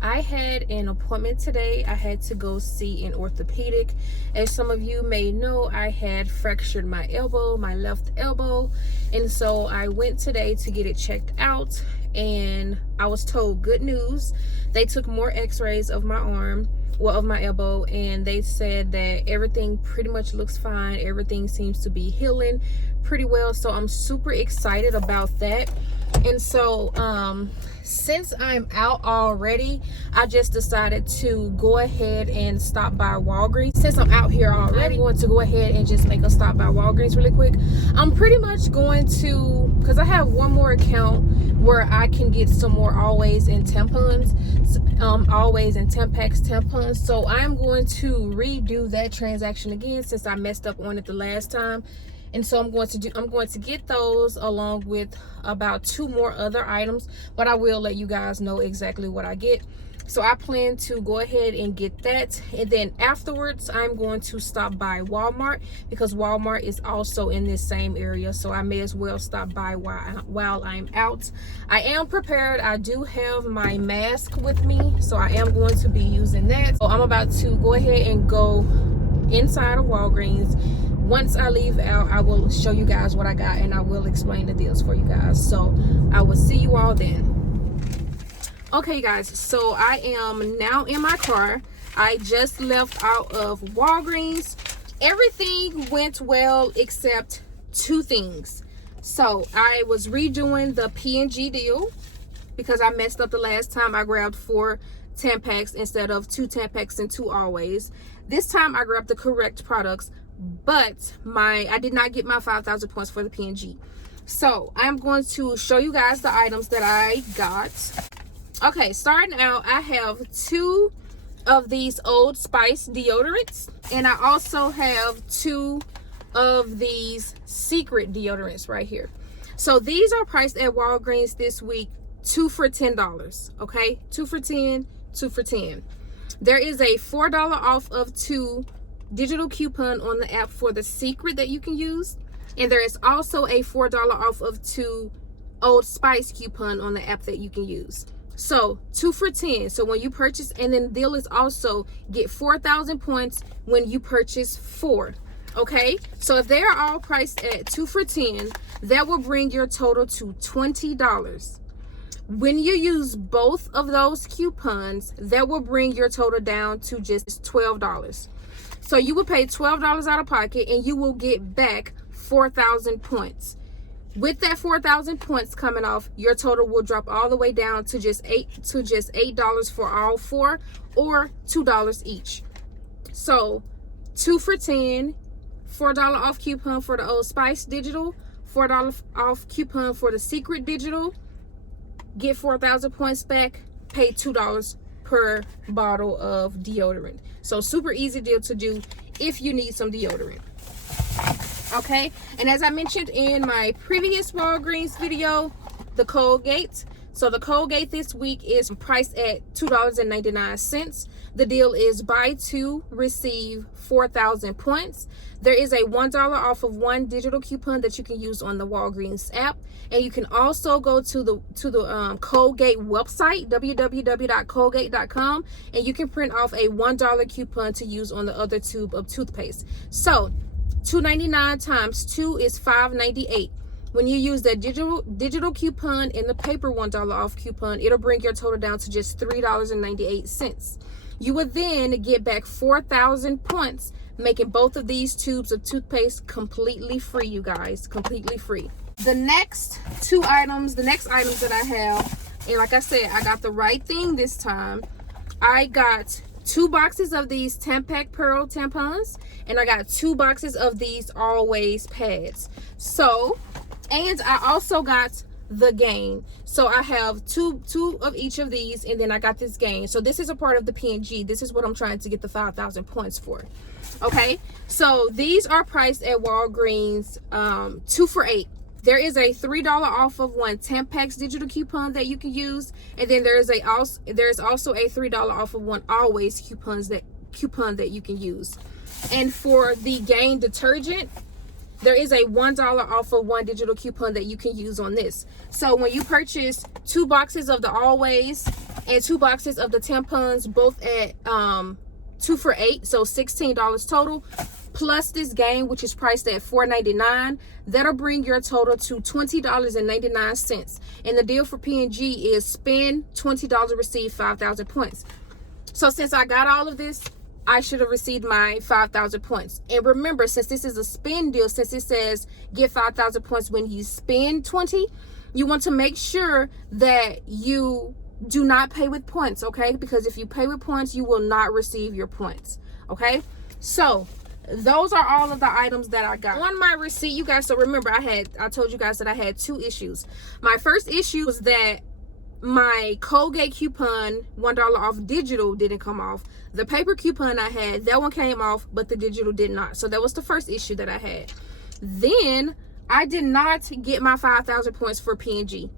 I had an appointment today. I had to go see an orthopedic. As some of you may know, I had fractured my elbow, my left elbow. And so I went today to get it checked out. And I was told good news. They took more x-rays of my arm, well, of my elbow. And they said that everything pretty much looks fine. Everything seems to be healing pretty well. So I'm super excited about that. And so since I'm out already, I just decided to go ahead and stop by Walgreens. Since I'm out here already, I'm going to go ahead and just make a stop by Walgreens really quick. I'm pretty much going to, because I have one more account where I can get some more always in tampons, always in Tampax tampons. So I'm going to redo that transaction again since I messed up on it the last time. And so I'm going to get those along with about 2 more other items, but I will let you guys know exactly what I get. So I plan to go ahead and get that, and then afterwards I'm going to stop by Walmart because Walmart is also in this same area, so I may as well stop by while I'm out. I am prepared. I do have my mask with me, so I am going to be using that. So I'm about to go ahead and go inside of Walgreens. Once I leave out, I will show you guys what I got and I will explain the deals for you guys. So I will see you all then. Okay guys, so I am now in my car. I just left out of Walgreens. Everything went well except 2 things. So I was redoing the P&G deal because I messed up the last time. I grabbed 4 Tampax instead of 2 Tampax and 2 always. This time I grabbed the correct products, but I did not get my 5,000 points for the P&G. So I'm going to show you guys the items that I got. Okay, starting out, I have 2 of these Old Spice deodorants, and I also have 2 of these Secret deodorants right here. So these are priced at Walgreens this week, 2 for $10. Okay, 2 for 10, 2 for 10. There is a $4 off of 2 digital coupon on the app for the Secret that you can use, and there is also a $4 off of 2 Old Spice coupon on the app that you can use. So 2 for 10. So when you purchase, and then the deal is also get 4,000 points when you purchase 4. Okay, so if they are all priced at 2 for 10, that will bring your total to $20. When you use both of those coupons, that will bring your total down to just $12. So you will pay $12 out of pocket and you will get back 4,000 points. With that 4,000 points coming off, your total will drop all the way down to just $8 for all 4, or $2 each. So 2 for 10, $4 off coupon for the Old Spice digital, $4 off coupon for the Secret digital. Get 4,000 points back, pay $2 per bottle of deodorant. So super easy deal to do if you need some deodorant. Okay, and as I mentioned in my previous Walgreens video, the Colgate. So the Colgate this week is priced at $2.99. The deal is buy 2, receive 4,000 points. There is a $1 off of 1 digital coupon that you can use on the Walgreens app, and you can also go to the Colgate website, www.colgate.com, and you can print off a $1 coupon to use on the other tube of toothpaste. So $2.99 times 2 is $5.98. When you use that digital coupon and the paper $1 off coupon, it'll bring your total down to just $3.98. You will then get back 4,000 points, making both of these tubes of toothpaste completely free, you guys, completely free. The next items that I have, and like I said, I got the right thing this time. I got 2 boxes of these Tampax Pearl tampons, and I got 2 boxes of these Always pads. So, and I also got the Gain. So I have two of each of these, and then I got this Gain. So this is a part of the P&G. This is what I'm trying to get the 5,000 points for. Okay, so these are priced at Walgreens 2 for $8. There is a $3 off of 1 Tampax digital coupon that you can use, and then there's also a $3 off of 1 Always coupon that you can use. And for the Gain detergent, there is a $1 off of 1 digital coupon that you can use on this. So when you purchase 2 boxes of the Always and 2 boxes of the tampons, both at 2 for $8, so $16 total, plus this game, which is priced at $4.99. That'll bring your total to $20.99. And the deal for P&G is spend $20, receive 5,000 points. So since I got all of this, I should have received my 5,000 points. And remember, since this is a spend deal, since it says get 5,000 points when you spend 20, you want to make sure that you do not pay with points, okay? Because if you pay with points, you will not receive your points, okay? So those are all of the items that I got on my receipt, you guys. So remember, I told you guys that I had 2 issues. My first issue was that my Colgate coupon, $1 off digital, didn't come off. The paper coupon I had, that one came off, but the digital did not. So that was the first issue that I had. Then I did not get my 5,000 points for P&G.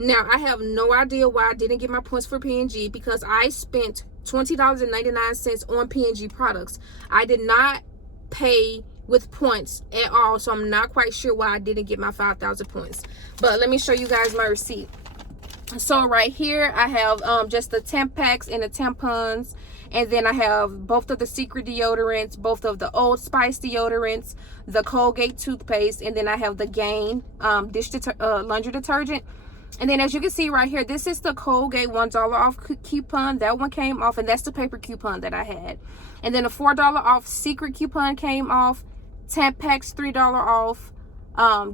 Now, I have no idea why I didn't get my points for P&G, because I spent $20.99 on P&G products. I did not pay with points at all, so I'm not quite sure why I didn't get my 5,000 points. But let me show you guys my receipt. So right here, I have just the temp packs and the tampons. And then I have both of the Secret deodorants, both of the Old Spice deodorants, the Colgate toothpaste, and then I have the Gain laundry detergent. And then as you can see right here, this is the Colgate $1 off coupon. That one came off, and that's the paper coupon that I had. And then a $4 off Secret coupon came off, temp packs $3 off,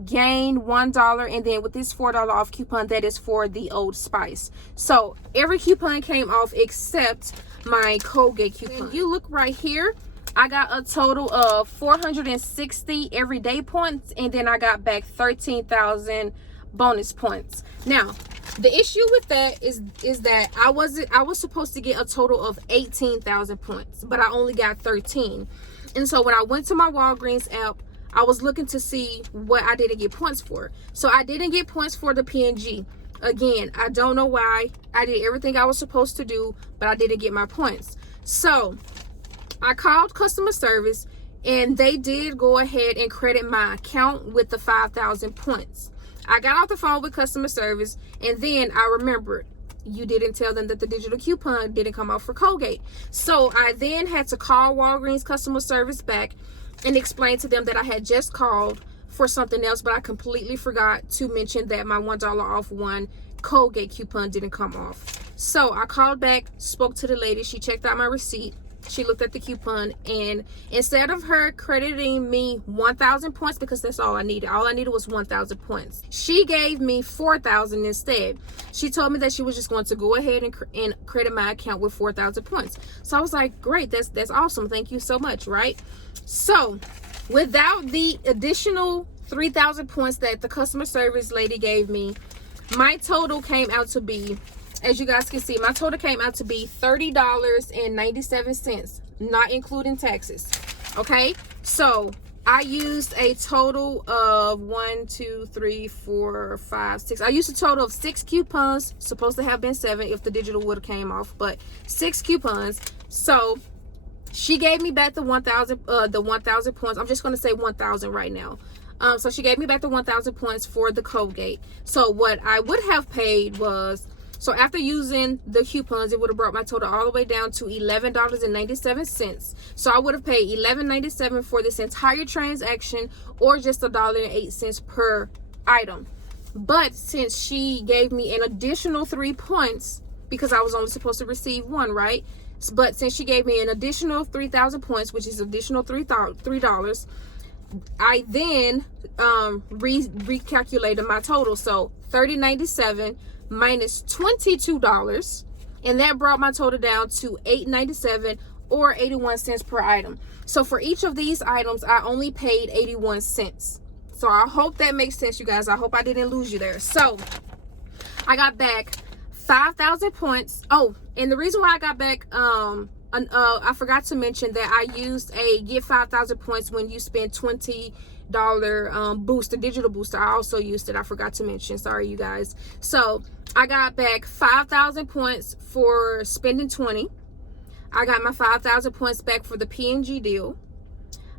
Gain $1, and then with this $4 off coupon, that is for the Old Spice. So every coupon came off except my Colgate coupon. If you look right here, I got a total of 460 everyday points, and then I got back 13,000 bonus points. Now, the issue with that is that I was supposed to get a total of 18,000 points, but I only got 13. And so when I went to my Walgreens app, I was looking to see what I didn't get points for. So I didn't get points for the P&G. Again, I don't know why. I did everything I was supposed to do, but I didn't get my points. So I called customer service, and they did go ahead and credit my account with the 5,000 points. I got off the phone with customer service, and then I remembered, you didn't tell them that the digital coupon didn't come off for Colgate. So I then had to call Walgreens customer service back and explain to them that I had just called for something else, but I completely forgot to mention that my $1 off one Colgate coupon didn't come off. So I called back, spoke to the lady. She checked out my receipt. She looked at the coupon, and instead of her crediting me 1,000 points, because that's all I needed was 1,000 points, she gave me 4,000 instead. She told me that she was just going to go ahead and credit my account with 4,000 points. So I was like, great, that's awesome, thank you so much, right? So without the additional 3,000 points that the customer service lady gave me, my total came out to be, as you guys can see, my total came out to be $30.97, not including taxes. Okay, so I used a total of 1, 2, 3, 4, 5, 6. I used a total of 6 coupons. Supposed to have been 7 if the digital would have came off, but 6 coupons. So she gave me back the 1,000 points. I'm just going to say 1,000 right now. So she gave me back the 1,000 points for the Colgate. So what I would have paid was, so after using the coupons, it would have brought my total all the way down to $11.97. So I would have paid $11.97 for this entire transaction, or just $1.08 per item. But since she gave me an additional 3 points, because I was only supposed to receive 1, right? But since she gave me an additional 3,000 points, which is additional $3, I then recalculated my total. So $30.97 minus $22, and that brought my total down to $8.97, or 81 cents per item. So for each of these items, I only paid 81 cents. So I hope that makes sense, you guys. I hope I didn't lose you there. So I got back 5,000 points. Oh, and the reason why I got back, I forgot to mention that I used a get 5,000 points when you spend $20 booster, digital booster. I also used it. I forgot to mention. Sorry, you guys. So I got back 5,000 points for spending 20. I got my 5,000 points back for the P&G deal.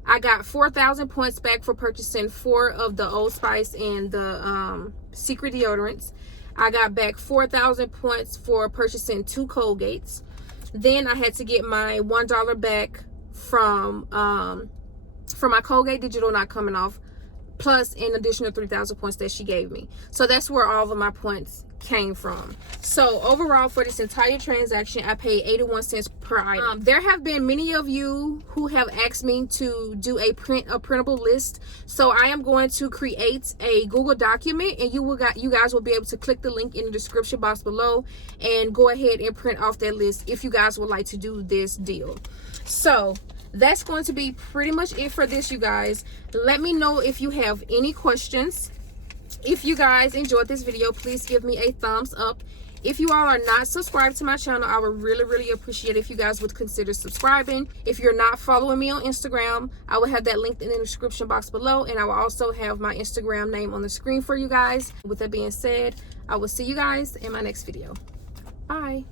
I got 4,000 points back for purchasing 4 of the Old Spice and the Secret deodorants. I got back 4,000 points for purchasing 2 Colgates. Then I had to get my $1 back from my Colgate Digital not coming off, plus an additional 3,000 points that she gave me. So that's where all of my points came from. So overall, for this entire transaction, I paid 81 cents per item. There have been many of you who have asked me to do a printable list. So I am going to create a Google document, and you guys will be able to click the link in the description box below and go ahead and print off that list if you guys would like to do this deal. So that's going to be pretty much it for this, you guys. Let me know if you have any questions. If you guys enjoyed this video, please give me a thumbs up. If you all are not subscribed to my channel, I would really appreciate if you guys would consider subscribing. If you're not following me on Instagram, I will have that linked in the description box below, and I will also have my Instagram name on the screen for you guys. With that being said, I will see you guys in my next video. Bye.